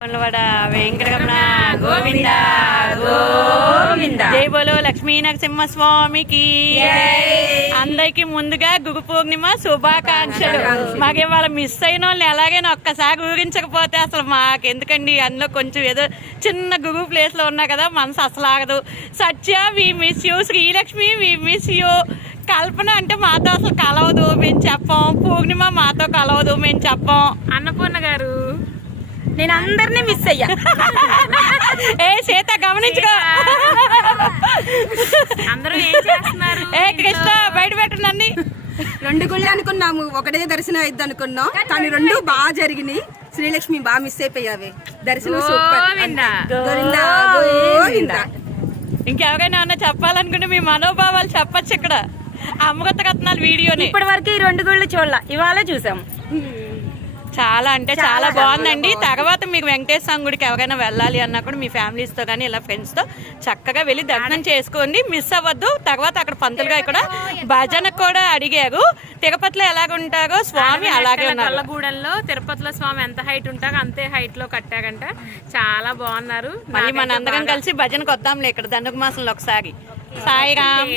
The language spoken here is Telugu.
వెంకటరమణ గోవింద గోవింద. జై బోలో లక్ష్మీ నరసింహ స్వామికి. అందరికి ముందుగా గురు పూర్ణిమ శుభాకాంక్షలు. మాకు ఇవాళ మిస్ అయిన వాళ్ళని ఎలాగైనా ఒక్కసారి ఊరించకపోతే అసలు మాకెందుకండి. అందులో కొంచెం ఏదో చిన్న గురు ప్లేస్ లో ఉన్నా కదా, మనసు అసలు ఆగదు. Satya we miss you, Srilakshmi we miss you. Kalpana అంటే మాతో అసలు కలవదు, మేము చెప్పం. పూర్ణిమ మాతో కలవదు, మేము చెప్పం. అన్నపూర్ణ గారు నేను అందరినీ మిస్ అయ్యా. ఏ సీత గమనించుకో. అందరూ ఏం చేస్తున్నారు? ఏ కృష్ణ బయట పెట్టండి అన్ని. 2 గుళ్ళు అనుకున్నాము, ఒకటే దర్శనం అయిద్ది అనుకున్నాం, కానీ 2 బాగా జరిగినాయి. శ్రీలక్ష్మి బాగా మిస్ అయిపోయావే. దర్శనం సూపర్. గోవిందా గోవిందా. ఇంకెవరైనా ఏమన్నా చెప్పాలనుకుంటే మీ మనోభావాలు చెప్పచ్చు ఇక్కడ. అమృత రత్నాలు వీడియోని ఇప్పటి వరకు ఈ 2 గుళ్ళు చూడాల, ఇవాళ చూసాం. చాలా అంటే చాలా బాగుందండి. తర్వాత మీకు వెంకటేశ్వర గుడికి ఎవరైనా వెళ్ళాలి అన్నా కూడా మీ ఫ్యామిలీస్తో కానీ ఇలా ఫ్రెండ్స్తో చక్కగా వెళ్ళి దర్శనం చేసుకోండి, మిస్ అవ్వద్దు. తర్వాత అక్కడ పంతులుగా ఇక్కడ భజనకు కూడా అడిగారు. తిరుపతిలో ఎలాగుంటారో స్వామి అలాగే ఉన్నారు. నల్లగూడెంలో తిరుపతిలో స్వామి ఎంత హైట్ ఉంటారో అంతే హైట్ లో కట్టారంట. చాలా బాగున్నారు. మళ్ళీ మన అందరం కలిసి భజనకు వద్దాంలే ఇక్కడ దండక మాసంలో ఒకసారి. సాయిరామ్.